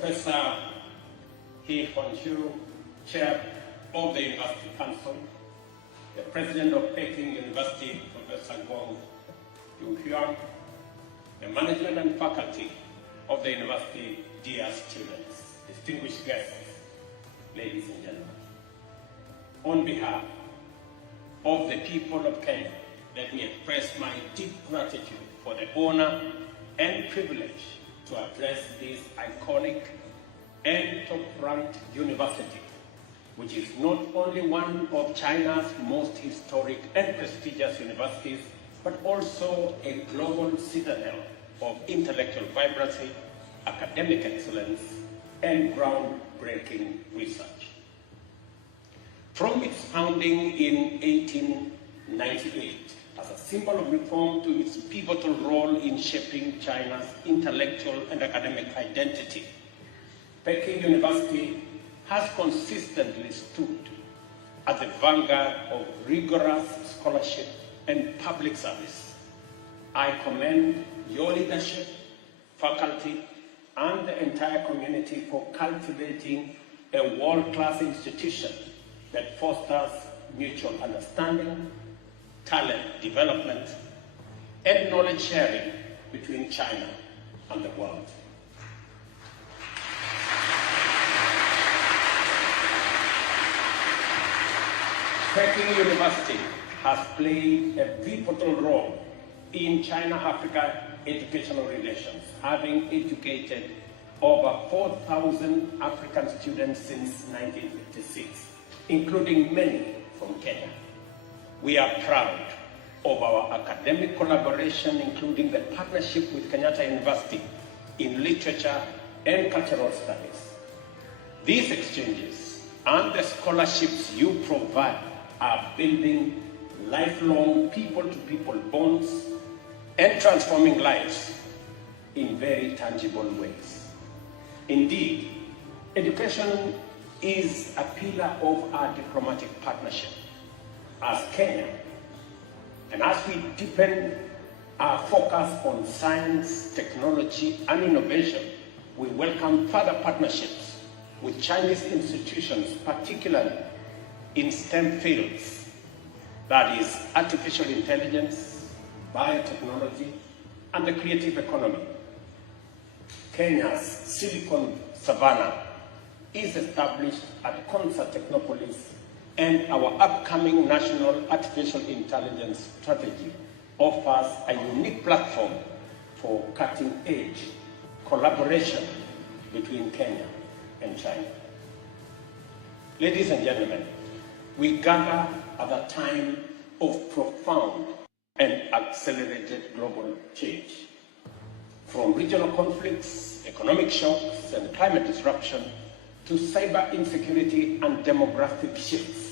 Professor He Honshu, Chair of the University Council, the President of Peking University, Professor Gong Yuhyuan, the management and faculty of the university, dear students, distinguished guests, ladies and gentlemen. On behalf of the people of Kenya, let me express my deep gratitude for the honor and privilege to address this iconic and top-ranked university, which is not only one of China's most historic and prestigious universities, but also a global citadel of intellectual vibrancy, academic excellence, and groundbreaking research. From its founding in 1898, as a symbol of reform to its pivotal role in shaping China's intellectual and academic identity, Peking University has consistently stood at the vanguard of rigorous scholarship and public service. I commend your leadership, faculty, and the entire community for cultivating a world-class institution that fosters mutual understanding, talent development, and knowledge sharing between China and the world. Peking University has played a pivotal role in China-Africa educational relations, having educated over 4,000 African students since 1956, including many from Kenya. We are proud of our academic collaboration, including the partnership with Kenyatta University in literature and cultural studies. These exchanges and the scholarships you provide are building lifelong people-to-people bonds and transforming lives in very tangible ways. Indeed, education is a pillar of our diplomatic partnership. As Kenya, and as we deepen our focus on science, technology, and innovation, we welcome further partnerships with Chinese institutions, particularly in STEM fields, that is, artificial intelligence, biotechnology, and the creative economy. Kenya's Silicon Savannah is established at Concert Technopolis, and our upcoming National Artificial Intelligence Strategy offers a unique platform for cutting-edge collaboration between Kenya and China. Ladies and gentlemen, we gather at a time of profound and accelerated global change. From regional conflicts, economic shocks, and climate disruption, to cyber insecurity and demographic shifts,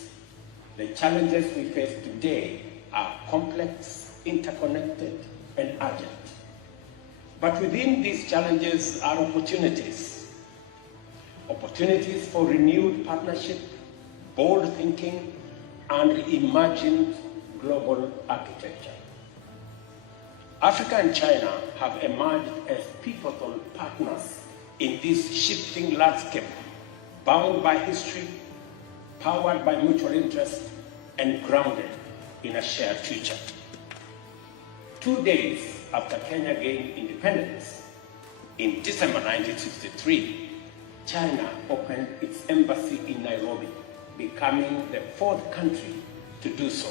the challenges we face today are complex, interconnected, and urgent. But within these challenges are opportunities. Opportunities for renewed partnership, bold thinking, and reimagined global architecture. Africa and China have emerged as pivotal partners in this shifting landscape, bound by history, powered by mutual interest, and grounded in a shared future. 2 days after Kenya gained independence, in December 1963, China opened its embassy in Nairobi, becoming the 4th country to do so.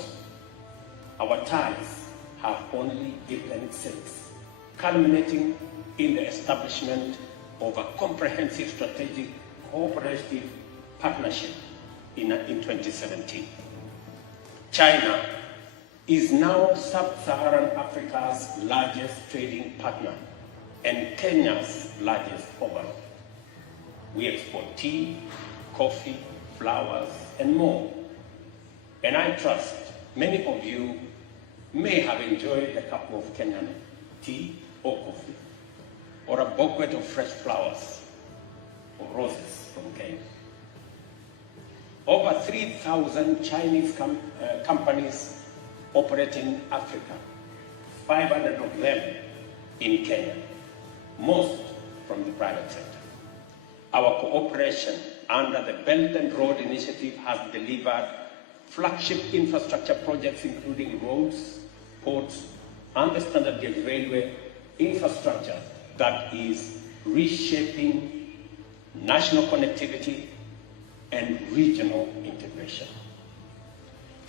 Our ties have only deepened since, culminating in the establishment of a comprehensive strategic cooperative partnership in 2017. China is now Sub-Saharan Africa's largest trading partner and Kenya's largest overall. We export tea, coffee, flowers, and more. And I trust many of you may have enjoyed a cup of Kenyan tea or coffee, or a bouquet of fresh flowers or roses from Kenya. Over 3,000 Chinese companies operate in Africa, 500 of them in Kenya, most from the private sector. Our cooperation under the Belt and Road Initiative has delivered flagship infrastructure projects including roads, ports, and the standard gauge railway infrastructure that is reshaping national connectivity and regional integration.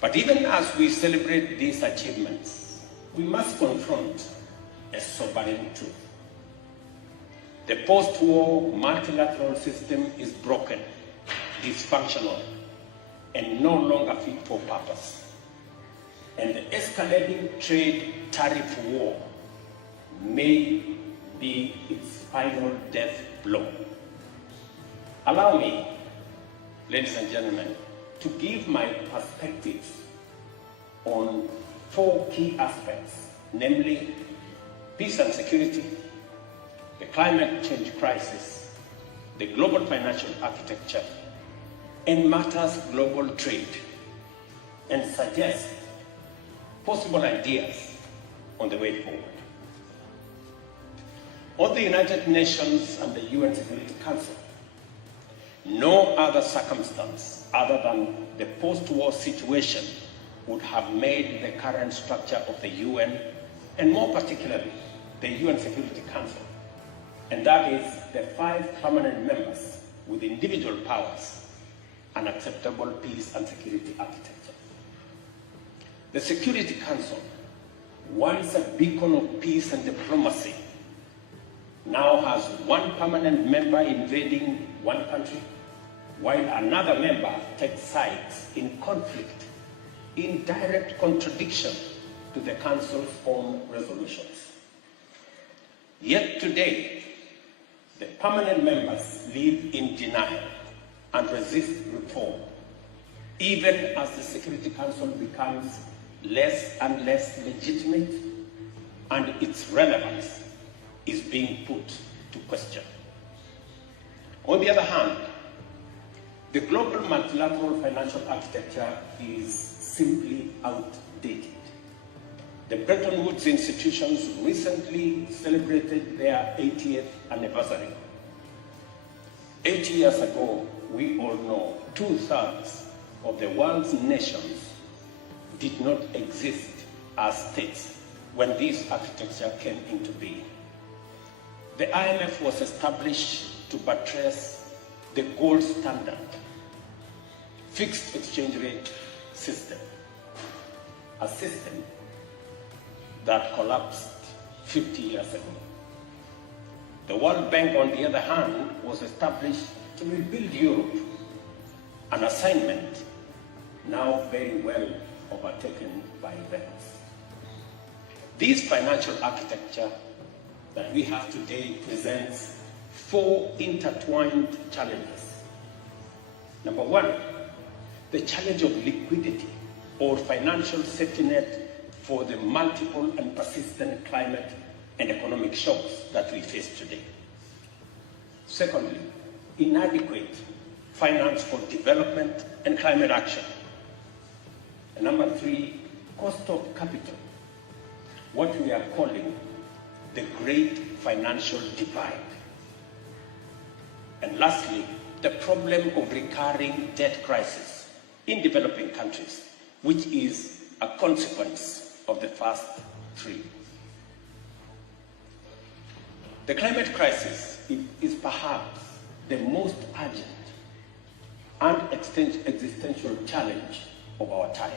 But even as we celebrate these achievements, we must confront a sobering truth. The post-war multilateral system is broken, dysfunctional, and no longer fit for purpose. And the escalating trade tariff war may be its final death blow. Allow me, ladies and gentlemen, to give my perspectives on 4 key aspects, namely peace and security, the climate change crisis, the global financial architecture, and matters global trade, and suggest possible ideas on the way forward. On the United Nations and the UN Security Council, no other circumstance other than the post-war situation would have made the current structure of the UN, and more particularly the UN Security Council, and that is the 5 permanent members with individual powers, an acceptable peace and security architecture. The Security Council, once a beacon of peace and diplomacy, now has 1 permanent member invading one country, while another member takes sides in conflict, in direct contradiction to the Council's own resolutions. Yet today, the permanent members live in denial and resist reform, even as the Security Council becomes less and less legitimate and its relevance is being put to question. On the other hand, the global multilateral financial architecture is simply outdated. The Bretton Woods institutions recently celebrated their 80th anniversary. 80 years ago, we all know, 2/3 of the world's nations did not exist as states when this architecture came into being. The IMF was established to buttress the gold standard, fixed exchange rate system, a system that collapsed 50 years ago. The World Bank, on the other hand, was established to rebuild Europe, an assignment now very well overtaken by events. This financial architecture that we have today presents 4 intertwined challenges. Number 1, the challenge of liquidity or financial safety net for the multiple and persistent climate and economic shocks that we face today. Secondly, inadequate finance for development and climate action. And number 3, cost of capital, what we are calling the great financial divide. And lastly, the problem of recurring debt crisis in developing countries, which is a consequence of the first 3. The climate crisis is perhaps the most urgent and existential challenge of our time.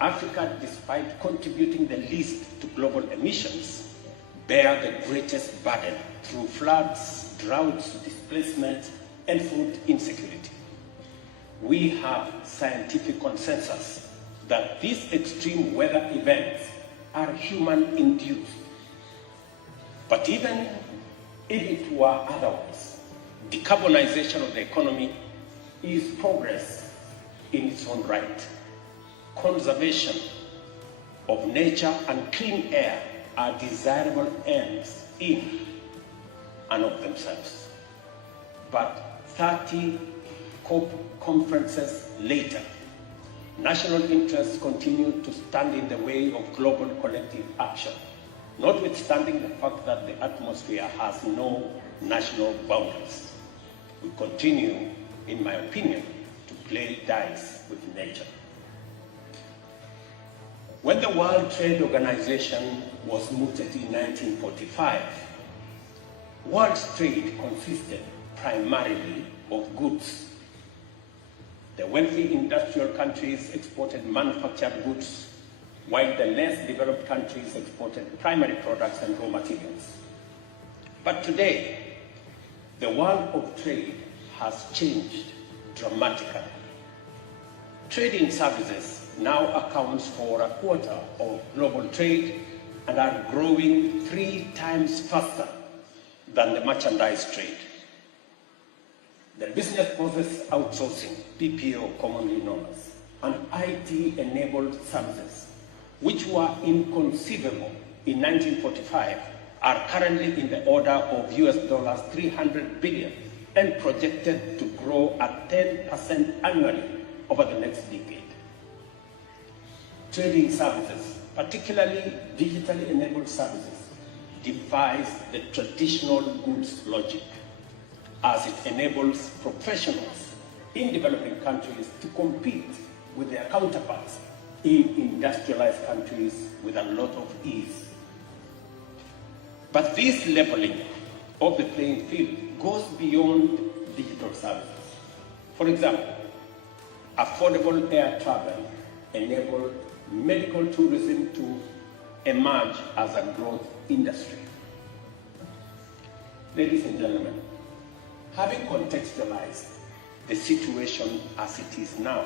Africa, despite contributing the least to global emissions, bear the greatest burden through floods, droughts, displacement, and food insecurity. We have scientific consensus that these extreme weather events are human-induced. But even if it were otherwise, decarbonization of the economy is progress in its own right. Conservation of nature and clean air are desirable ends in and of themselves. But 30 COP conferences later, national interests continue to stand in the way of global collective action, notwithstanding the fact that the atmosphere has no national boundaries. We continue, in my opinion, to play dice with nature. When the World Trade Organization was mooted in 1945, world trade consisted primarily of goods. The wealthy industrial countries exported manufactured goods, while the less developed countries exported primary products and raw materials. But today, the world of trade has changed dramatically. Trade in services now accounts for a quarter of global trade and are growing 3 times faster than the merchandise trade. The business process outsourcing, BPO commonly known as, and IT-enabled services, which were inconceivable in 1945, are currently in the order of US $300 billion and projected to grow at 10% annually over the next decade. Trading services, particularly digitally enabled services, defies the traditional goods logic, as it enables professionals in developing countries to compete with their counterparts in industrialized countries with a lot of ease. But this leveling of the playing field goes beyond digital services. For example, affordable air travel enabled medical tourism to emerge as a growth industry. Ladies and gentlemen, having contextualized the situation as it is now,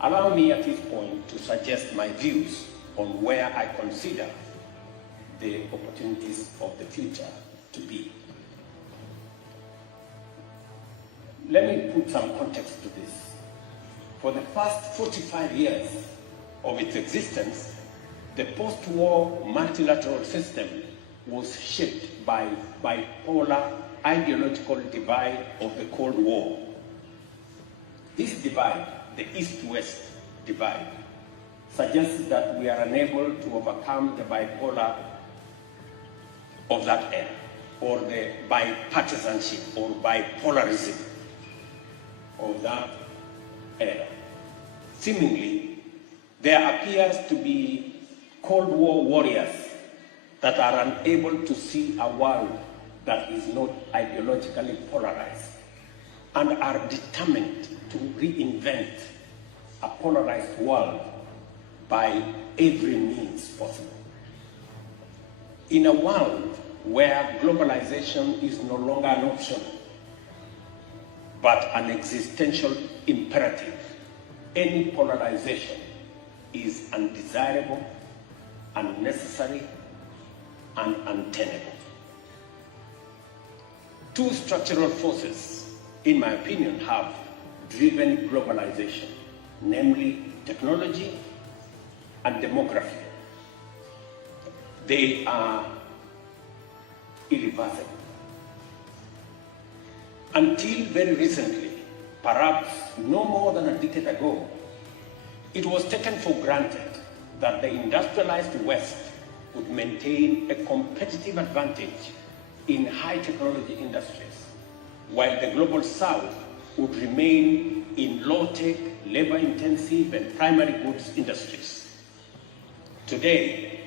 allow me at this point to suggest my views on where I consider the opportunities of the future to be. Let me put some context to this. For the first 45 years of its existence, the post-war multilateral system was shaped by bipolar ideological divide of the Cold War. This divide, the East-West divide, suggests that we are unable to overcome the bipolar of that era, or the bipartisanship or bipolarism of that era. Seemingly, there appears to be Cold War warriors that are unable to see a world that is not ideologically polarized and are determined to reinvent a polarized world by every means possible. In a world where globalization is no longer an option, but an existential imperative, any polarization is undesirable, unnecessary, and untenable. 2 structural forces, in my opinion, have driven globalization, namely technology and demography. They are irreversible. Until very recently, perhaps no more than a decade ago, it was taken for granted that the industrialized West would maintain a competitive advantage in high technology industries, while the global South would remain in low-tech, labor-intensive, and primary goods industries. Today,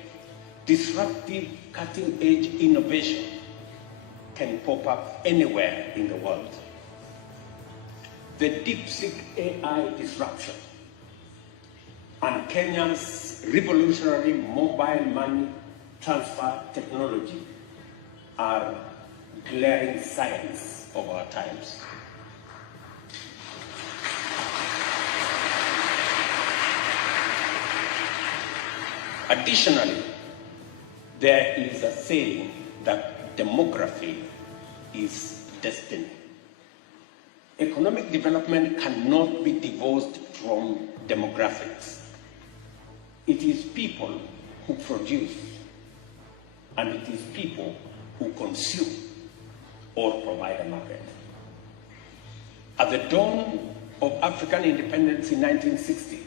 disruptive, cutting-edge innovation can pop up anywhere in the world. The DeepSeek AI disruption and Kenya's revolutionary mobile money transfer technology are glaring signs of our times. Additionally, there is a saying that demography is destiny. Economic development cannot be divorced from demographics. It is people who produce, and it is people who consume or provide a market. At the dawn of African independence in 1960,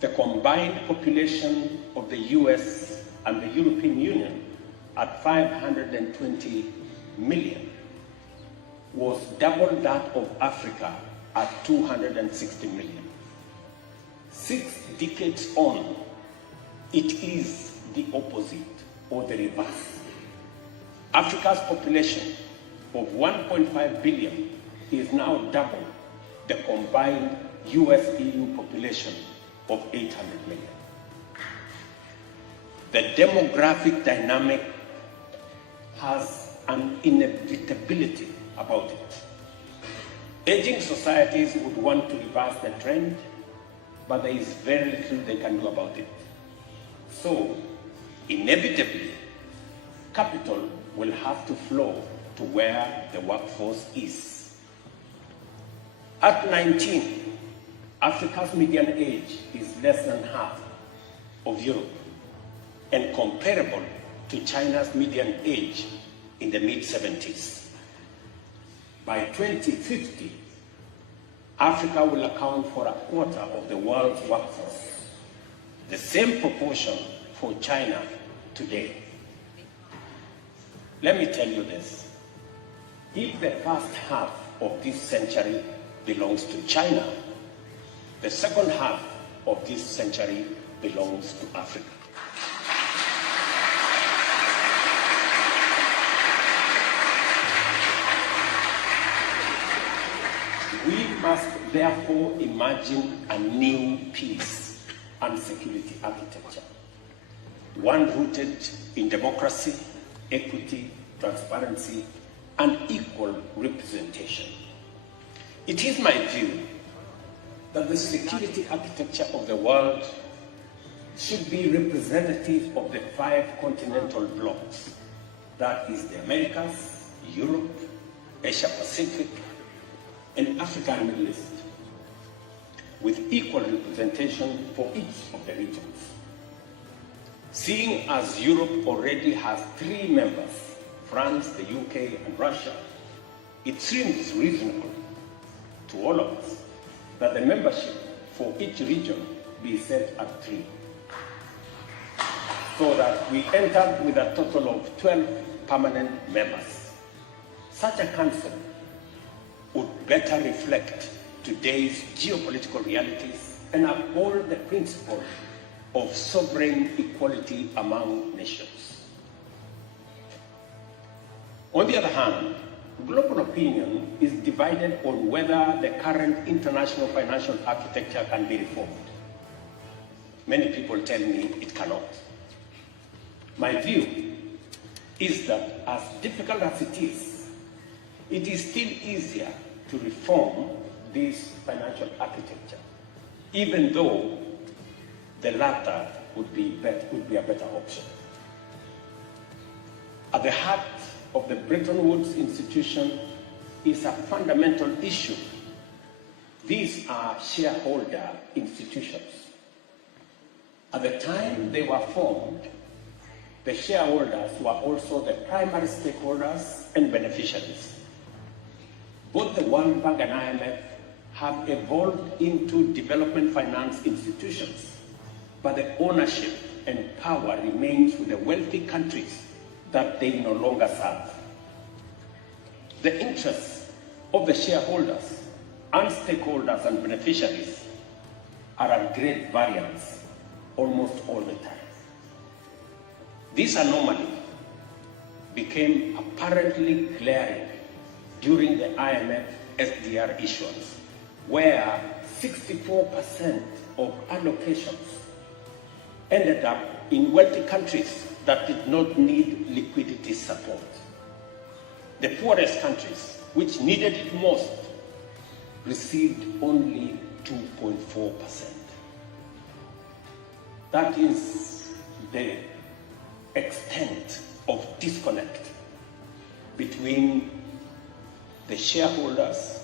the combined population of the US and the European Union at 520 million was double that of Africa at 260 million. 6 decades on, it is the opposite or the reverse. Africa's population of 1.5 billion is now double the combined US-EU population of 800 million. The demographic dynamic has an inevitability about it. Aging societies would want to reverse the trend, but there is very little they can do about it. So, inevitably, capital will have to flow to where the workforce is. At 19, Africa's median age is less than half of Europe and comparable to China's median age in the mid-70s. By 2050, Africa will account for a quarter of the world's workforce, the same proportion for China today. Let me tell you this. If the first half of this century belongs to China, the second half of this century belongs to Africa. We must therefore imagine a new peace and security architecture, one rooted in democracy, equity, transparency, and equal representation. It is my view that the security architecture of the world should be representative of the 5 continental blocks. That is the Americas, Europe, Asia Pacific, and Africa and Middle East, with equal representation for each of the regions. Seeing as Europe already has 3 members, France, the UK, and Russia, it seems reasonable to all of us that the membership for each region be set at 3, so that we end up with a total of 12 permanent members. Such a council would better reflect today's geopolitical realities and uphold the principle of sovereign equality among nations. On the other hand, global opinion is divided on whether the current international financial architecture can be reformed. Many people tell me it cannot. My view is that as difficult as it is still easier to reform this financial architecture, even though the latter would be a better option. At the heart of the Bretton Woods institution is a fundamental issue. These are shareholder institutions. At the time they were formed, the shareholders were also the primary stakeholders and beneficiaries. Both the World Bank and IMF have evolved into development finance institutions, but the ownership and power remains with the wealthy countries that they no longer serve. The interests of the shareholders and stakeholders and beneficiaries are at great variance almost all the time. This anomaly became apparently glaring during the IMF SDR issuance, where 64% of allocations ended up in wealthy countries that did not need liquidity support. The poorest countries, which needed it most, received only 2.4%. That is the extent of disconnect between the shareholders'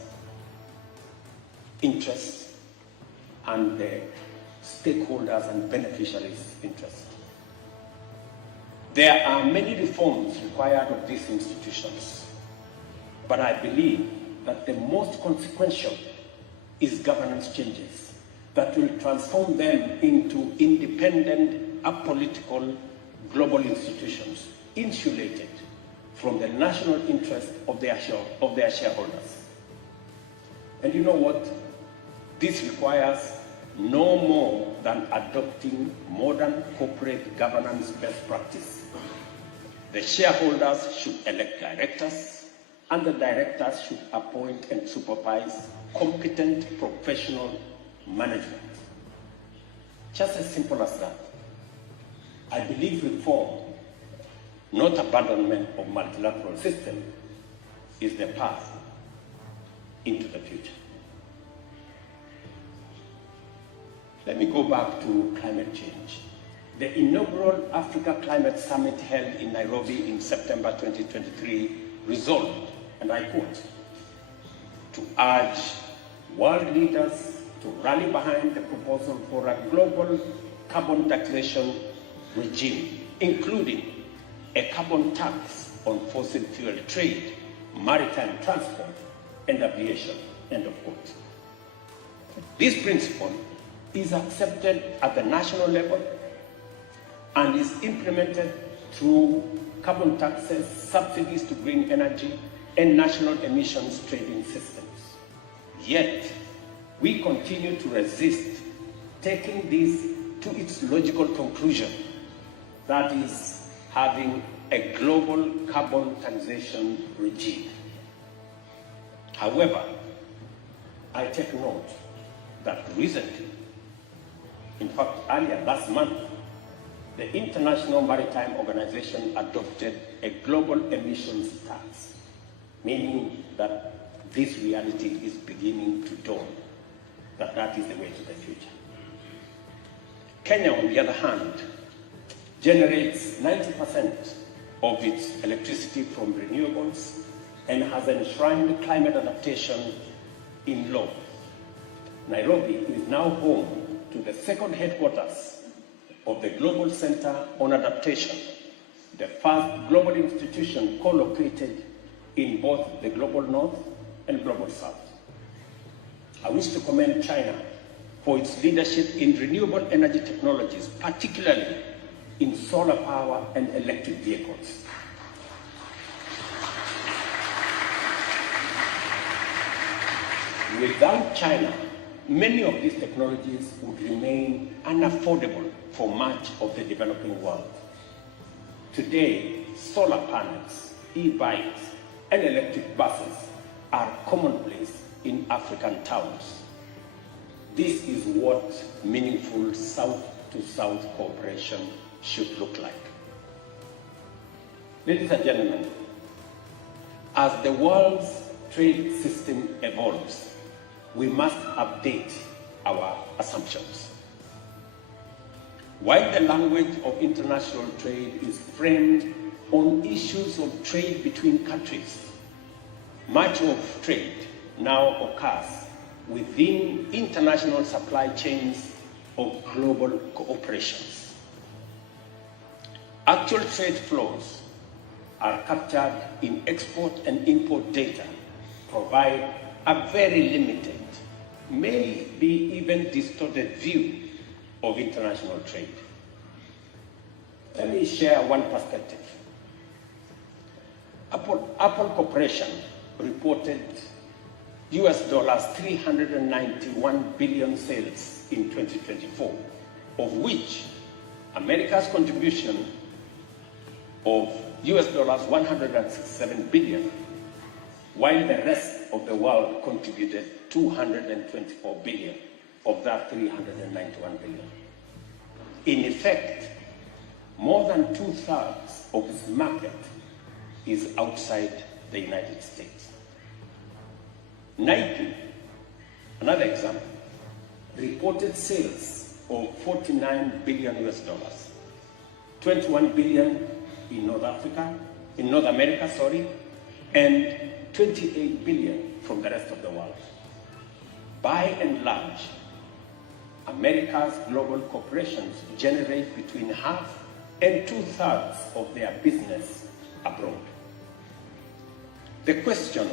interests and the stakeholders and beneficiaries' interests. There are many reforms required of these institutions, but I believe that the most consequential is governance changes that will transform them into independent, apolitical global institutions insulated from the national interest of their shareholders. And you know what? This requires no more than adopting modern corporate governance best practice. The shareholders should elect directors, and the directors should appoint and supervise competent professional management. Just as simple as that. I believe reform, not abandonment of multilateral system, is the path into the future. Let me go back to climate change. The inaugural Africa Climate Summit held in Nairobi in September 2023 resolved, and I quote, to urge world leaders to rally behind the proposal for a global carbon taxation regime, including a carbon tax on fossil fuel trade, maritime transport, and aviation, end of quote. This principle is accepted at the national level and is implemented through carbon taxes, subsidies to green energy, and national emissions trading systems. Yet, we continue to resist taking this to its logical conclusion, that is, having a global carbon taxation regime. However, I take note that recently, in fact earlier last month, the International Maritime Organization adopted a global emissions tax, meaning that this reality is beginning to dawn, that is the way to the future. Kenya, on the other hand, generates 90% of its electricity from renewables and has enshrined climate adaptation in law. Nairobi is now home to the second headquarters of the Global Center on Adaptation, the first global institution co-located in both the Global North and Global South. I wish to commend China for its leadership in renewable energy technologies, particularly in solar power and electric vehicles. Without China, many of these technologies would remain unaffordable for much of the developing world. Today, solar panels, e-bikes, and electric buses are commonplace in African towns. This is what meaningful South-to-South cooperation should look like. Ladies and gentlemen, as the world's trade system evolves, we must update our assumptions. While the language of international trade is framed on issues of trade between countries, much of trade now occurs within international supply chains of global cooperations. Actual trade flows are captured in export and import data, provide a very limited, maybe even distorted view of international trade. Let me share one perspective. Apple Corporation reported US dollars 391 billion sales in 2024, of which America's contribution of US dollars 167 billion, while the rest of the world contributed 224 billion of that 391 billion. In effect, more than 2/3 of its market is outside the United States. Nike, another example, reported sales of 49 billion US dollars, 21 billion in North America, and 28 billion from the rest of the world. By and large, America's global corporations generate between half and 2/3 of their business abroad. The question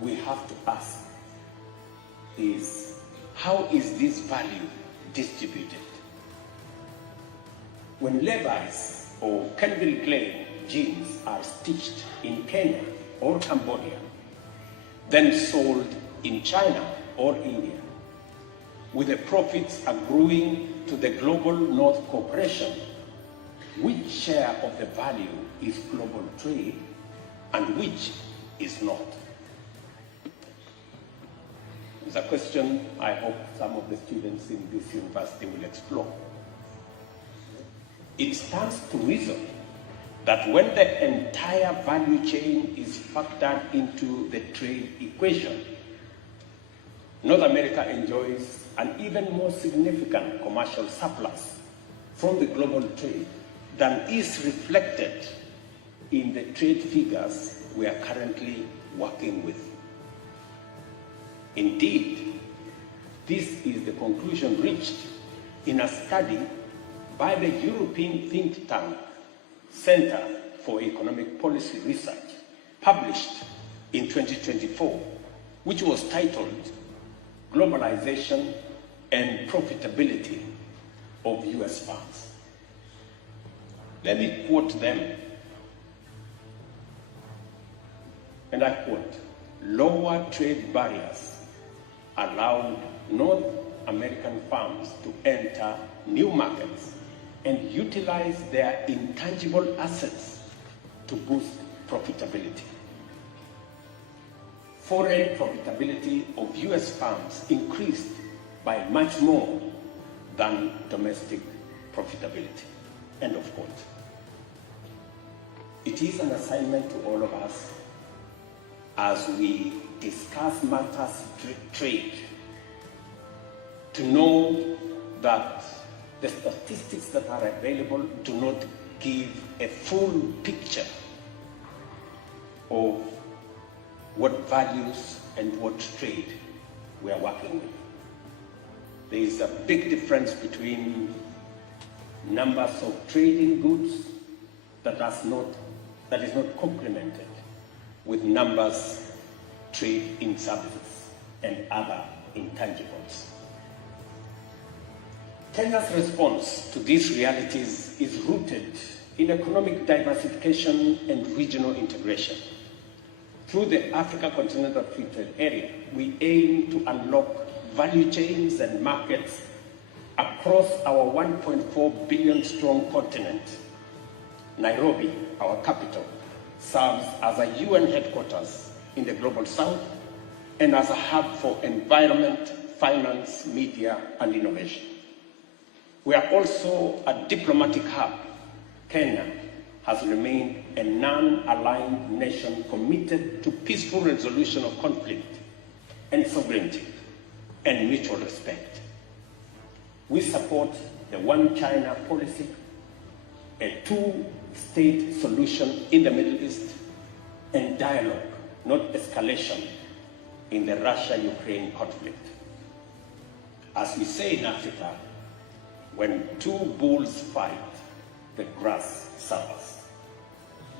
we have to ask is, how is this value distributed? When Levi's or Calvin Klein jeans are stitched in Kenya or Cambodia, then sold in China or India, with the profits accruing to the Global North Corporation, which share of the value is global trade and which is not? It's a question I hope some of the students in this university will explore. It stands to reason that when the entire value chain is factored into the trade equation, North America enjoys an even more significant commercial surplus from the global trade than is reflected in the trade figures we are currently working with. Indeed, this is the conclusion reached in a study by the European think tank Center for Economic Policy Research, published in 2024, which was titled Globalization and Profitability of US Firms. Let me quote them. And I quote, "Lower trade barriers allowed North American firms to enter new markets and utilize their intangible assets to boost profitability. Foreign profitability of US firms increased by much more than domestic profitability." End of quote. It is an assignment to all of us as we discuss matters trade to know that the statistics that are available do not give a full picture of what values and what trade we are working with. There is a big difference between numbers of trading goods that is not complemented with numbers trade in services and other intangibles. Kenya's response to these realities is rooted in economic diversification and regional integration. Through the Africa Continental Free Trade Area, we aim to unlock value chains and markets across our 1.4 billion strong continent. Nairobi, our capital, serves as a UN headquarters in the Global South and as a hub for environment, finance, media, and innovation. We are also a diplomatic hub. Kenya has remained a non-aligned nation committed to peaceful resolution of conflict and sovereignty and mutual respect. We support the One China policy, a two-state solution in the Middle East, and dialogue, not escalation, in the Russia-Ukraine conflict. As we say in Africa, when two bulls fight, the grass suffers.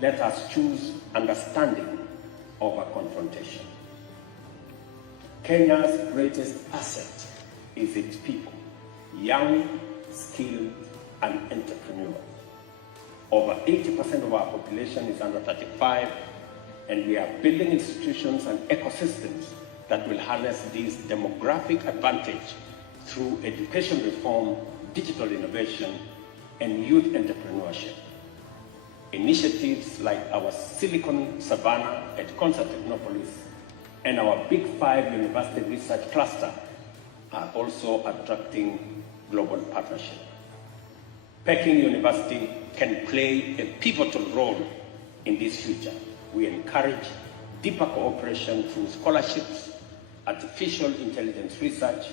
Let us choose understanding over confrontation. Kenya's greatest asset is its people, young, skilled, and entrepreneurial. Over 80% of our population is under 35, and we are building institutions and ecosystems that will harness this demographic advantage through education reform, digital innovation, and youth entrepreneurship. Initiatives like our Silicon Savannah at Concert Technopolis and our Big Five University Research Cluster are also attracting global partnership. Peking University can play a pivotal role in this future. We encourage deeper cooperation through scholarships, artificial intelligence research,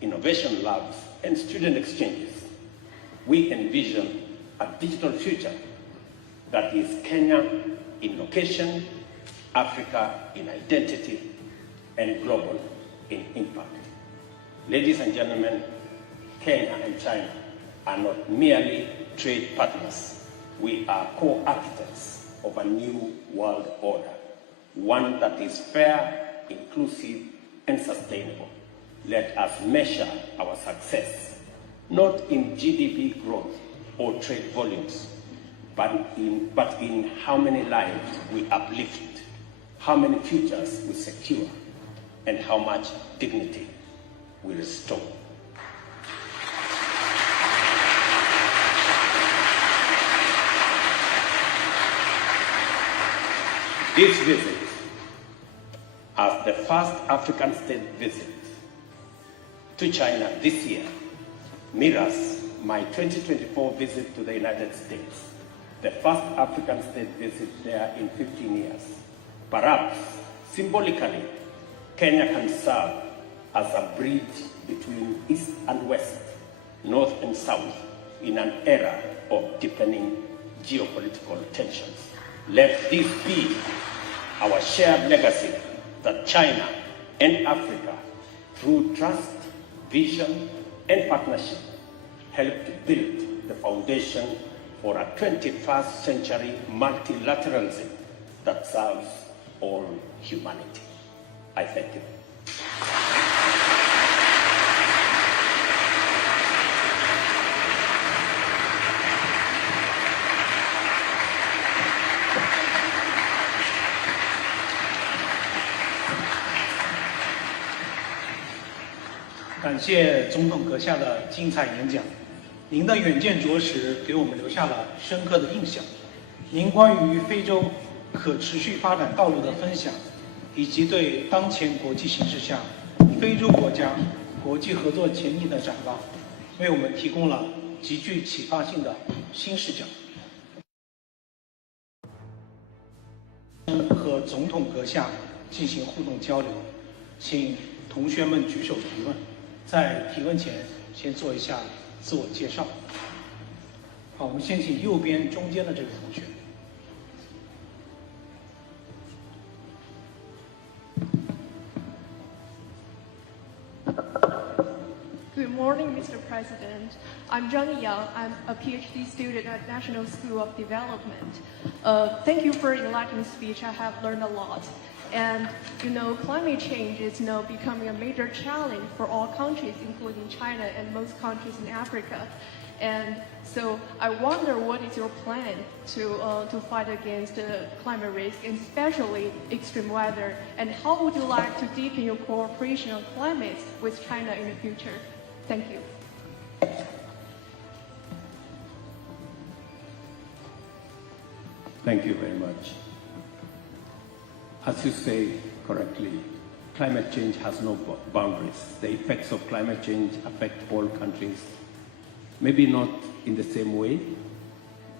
innovation labs, and student exchanges. We envision a digital future that is Kenya in location, Africa in identity, and global in impact. Ladies and gentlemen, Kenya and China are not merely trade partners. We are co-architects of a new world order, one that is fair, inclusive, and sustainable. Let us measure our success not in GDP growth or trade volumes, but in how many lives we uplift, how many futures we secure, and how much dignity we restore. This visit, as the first African state visit to China this year, mirrors my 2024 visit to the United States, the first African state visit there in 15 years. Perhaps, symbolically, Kenya can serve as a bridge between East and West, North and South, in an era of deepening geopolitical tensions. Let this be our shared legacy that China and Africa, through trust, vision, and partnership, helped build the foundation for a 21st century multilateralism that serves all humanity. I thank you.感谢总统阁下的精彩演讲，您的远见卓识给我们留下了深刻的印象。您关于非洲可持续发展道路的分享，以及对当前国际形势下非洲国家国际合作前景的展望，为我们提供了极具启发性的新视角。和总统阁下进行互动交流，请同学们举手提问。在提问前，先做一下自我介绍。好，我们先请右边中间的这位同学。Good morning, Mr. President. I'm Zhang Yang. I'm a PhD student at National School of Development. Thank you for your enlightening speech. I have learned a lot. And, climate change is now becoming a major challenge for all countries, including China and most countries in Africa. And so I wonder what is your plan to fight against climate risk, and especially extreme weather, and how would you like to deepen your cooperation on climate with China in the future? Thank you. Thank you very much. As you say correctly, climate change has no boundaries. The effects of climate change affect all countries, maybe not in the same way,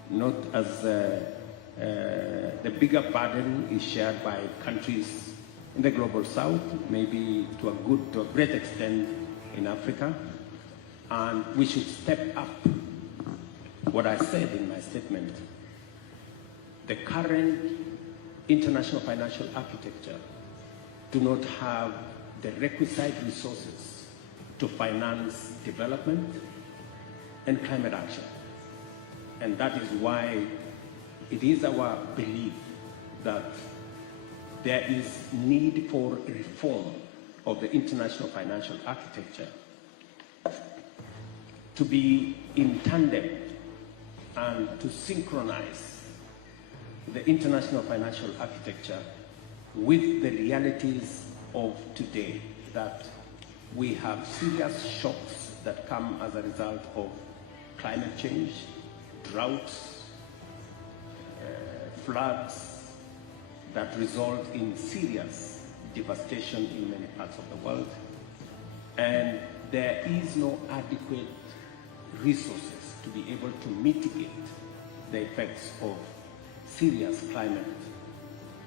not as the bigger burden is shared by countries in the global south, maybe to a great extent in Africa, and we should step up what I said in my statement. The current international financial architecture do not have the requisite resources to finance development and climate action. And that is why it is our belief that there is need for reform of the international financial architecture to be in tandem and to synchronize the international financial architecture with the realities of today, that we have serious shocks that come as a result of climate change, droughts, floods that result in serious devastation in many parts of the world, and there is no adequate resources to be able to mitigate the effects of serious climate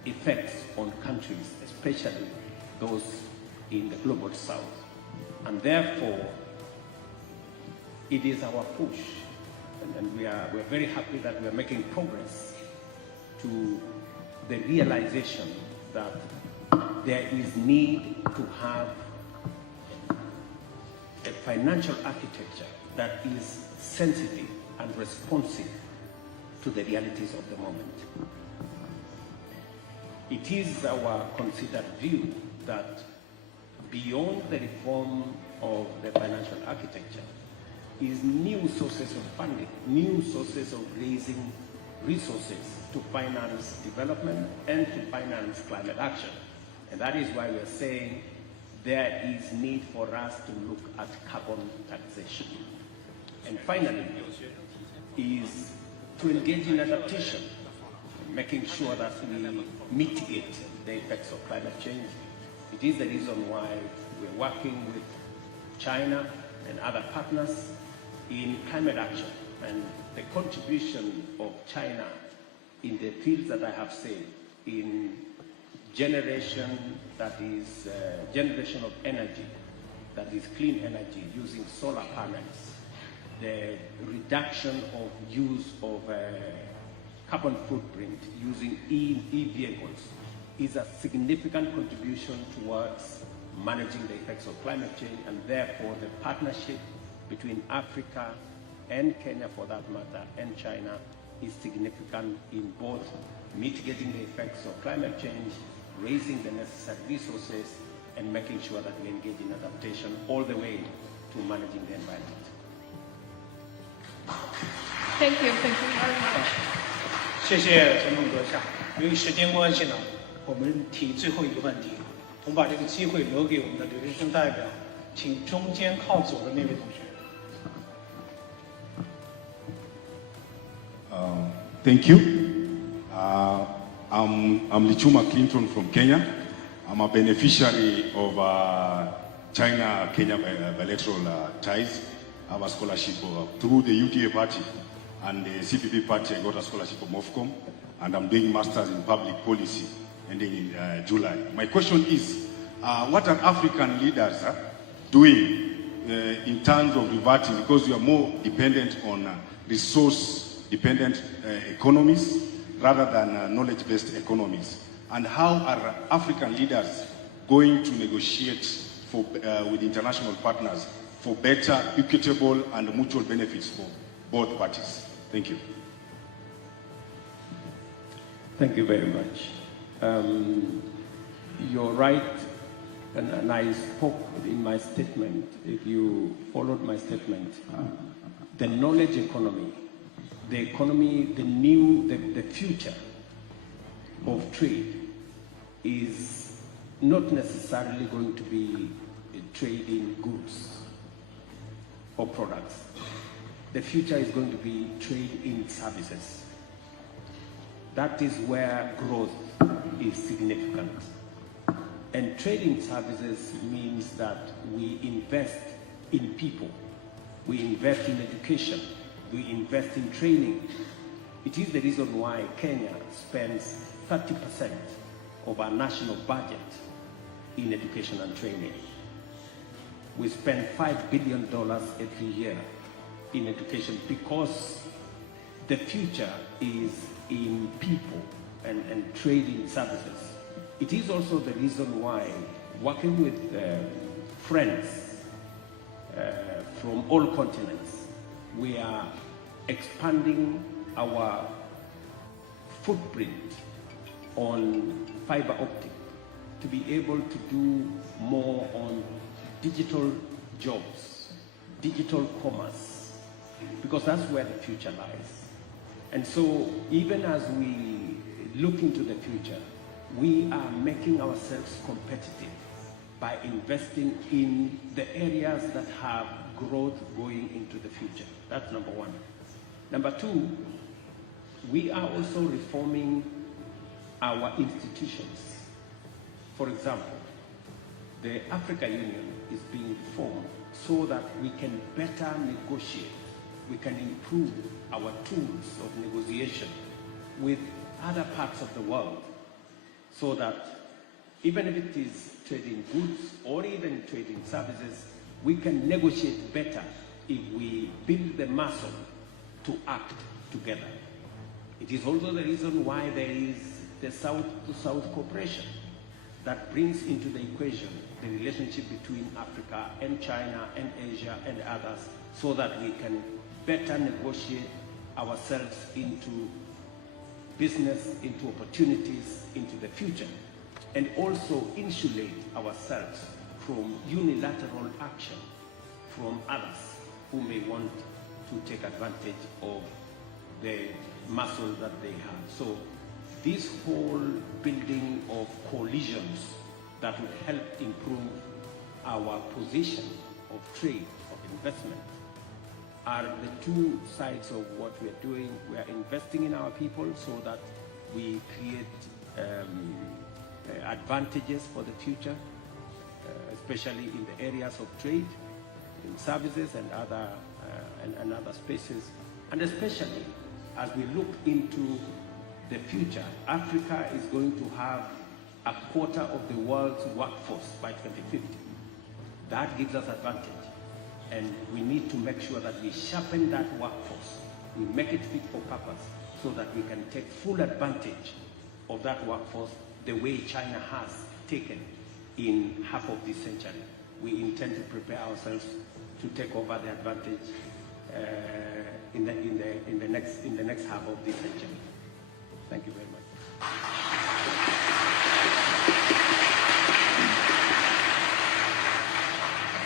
effects on countries, especially those in the global south. And therefore, it is our push, and we're very happy that we're making progress to the realization that there is need to have a financial architecture that is sensitive and responsive to the realities of the moment. It is our considered view that beyond the reform of the financial architecture is new sources of funding, new sources of raising resources to finance development and to finance climate action. And that is why we're saying there is need for us to look at carbon taxation. And finally, is to engage in adaptation, making sure that we mitigate the effects of climate change. It is the reason why we're working with China and other partners in climate action, and the contribution of China in the fields that I have said, in generation that is generation of energy, that is clean energy using solar panels, the reduction of use of carbon footprint using e-vehicles is a significant contribution towards managing the effects of climate change, and therefore the partnership between Africa and Kenya, for that matter, and China is significant in both mitigating the effects of climate change, raising the necessary resources, and making sure that we engage in adaptation all the way to managing the environment. Thank you very much. 谢谢总统阁下。由于时间关系呢，我们提最后一个问题，我们把这个机会留给我们的留学生代表，请中间靠左的那位同学。Thank you. I'm Lichuma Clinton from Kenya. I'm a beneficiary of China-Kenya bilateral ties. I have a scholarship through the UTA party and the CPP party. I got a scholarship from MOFCOM, and I'm doing masters in public policy ending in July. My question is, what are African leaders doing in terms of reverting, because we are more dependent on resource-dependent economies rather than knowledge-based economies? And how are African leaders going to negotiate for, with international partners for better, equitable, and mutual benefits for both parties? Thank you. Thank you very much. You're right, and I spoke in my statement, if you followed my statement, the knowledge economy, the economy, the future of trade is not necessarily going to be trade in goods or products. The future is going to be trade in services. That is where growth is significant. And trade in services means that we invest in people, we invest in education, we invest in training. It is the reason why Kenya spends 30% of our national budget in education and training. We spend $5 billion every year in education because the future is in people and trading services. It is also the reason why, working with friends from all continents, we are expanding our footprint on fiber optic to be able to do more on digital jobs, digital commerce, because that's where the future lies. And so even as we look into the future, we are making ourselves competitive by investing in the areas that have growth going into the future. That's number one. Number two, we are also reforming our institutions. For example, the Africa Union is being reformed so that we can better negotiate, we can improve our tools of negotiation with other parts of the world, so that even if it is trading goods or even trading services, we can negotiate better if we build the muscle to act together. It is also the reason why there is the South-to-South cooperation that brings into the equation the relationship between Africa and China and Asia and others, so that we can better negotiate ourselves into business, into opportunities, into the future, and also insulate ourselves from unilateral action from others who may want to take advantage of the muscle that they have. So this whole building of coalitions that will help improve our position of trade, of investment, are the two sides of what we are doing. We are investing in our people so that we create advantages for the future, especially in the areas of trade, in services and other spaces. And especially as we look into the future, Africa is going to have a quarter of the world's workforce by 2050. That gives us advantage. And we need to make sure that we sharpen that workforce. We make it fit for purpose so that we can take full advantage of that workforce the way China has taken in half of this century. We intend to prepare ourselves to take over the advantage in the next half of this century. Thank you very much.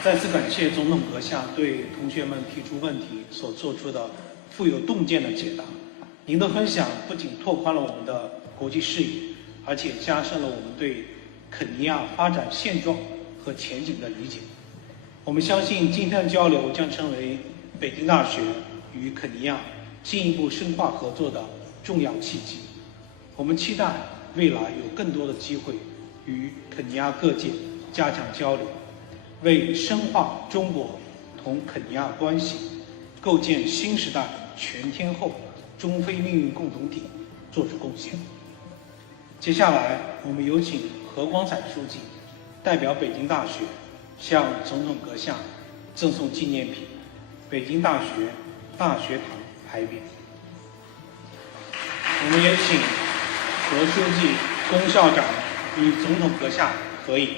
再次感谢总统阁下对同学们提出问题所做出的富有洞见的解答。您的分享不仅拓宽了我们的国际视野，而且加深了我们对肯尼亚发展现状和前景的理解。我们相信今天的交流将成为北京大学与肯尼亚进一步深化合作的重要契机。我们期待未来有更多的机会与肯尼亚各界加强交流，为深化中国同肯尼亚关系、构建新时代全天候中非命运共同体做出贡献。接下来，我们有请何光彩书记代表北京大学向总统阁下赠送纪念品——北京大学大学堂牌匾。我们也请何书记、龚校长与总统阁下合影。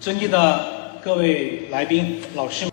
尊敬的各位来宾、老师们，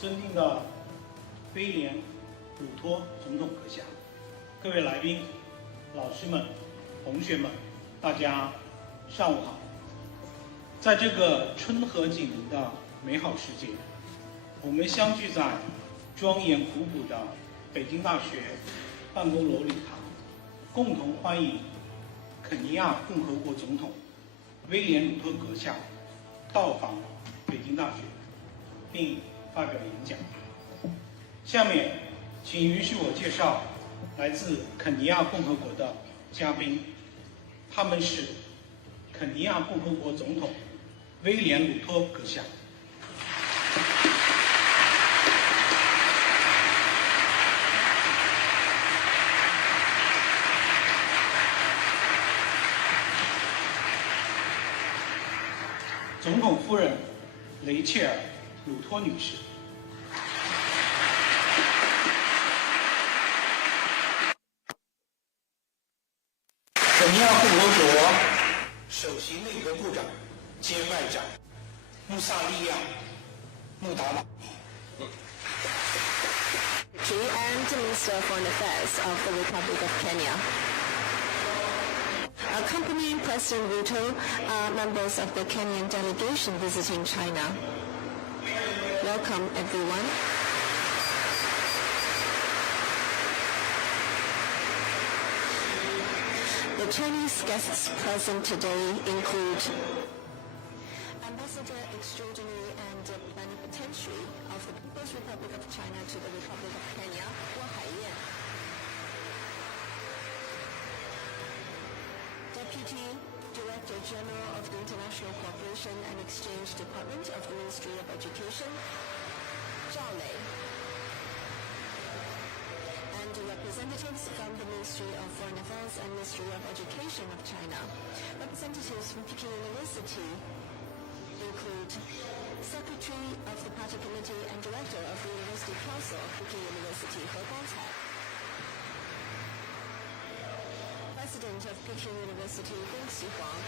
尊敬的威廉·鲁托总统阁下，各位来宾、老师们、同学们，大家上午好。在这个春和景明的美好时节，我们相聚在庄严古朴的北京大学办公楼礼堂，共同欢迎肯尼亚共和国总统威廉·鲁托阁下到访北京大学，并发表演讲。下面，请允许我介绍来自肯尼亚共和国的嘉宾，他们是肯尼亚共和国总统威廉·鲁托阁下。总统夫人雷切尔·鲁托女士，首席内阁部长兼外长穆萨利亚·穆达瓦。And Minister of Foreign Affairs of the Republic of Kenya. Accompanying President Ruto are members of the Kenyan delegation visiting China. Welcome, everyone. The Chinese guests present today include Ambassador Extraordinary and Plenipotentiary of the People's Republic of China to the Republic of Kenya, Guo Haiyan. Deputy Director General of the International Cooperation and Exchange Department of the Ministry of Education, Zhao Lei. And representatives from the Ministry of Foreign Affairs and Ministry of Education of China. Representatives from Peking University include Secretary of the Party Committee and Director of the University Council of Peking University, He Guangcai. President of Peking University, Gong Xihuang.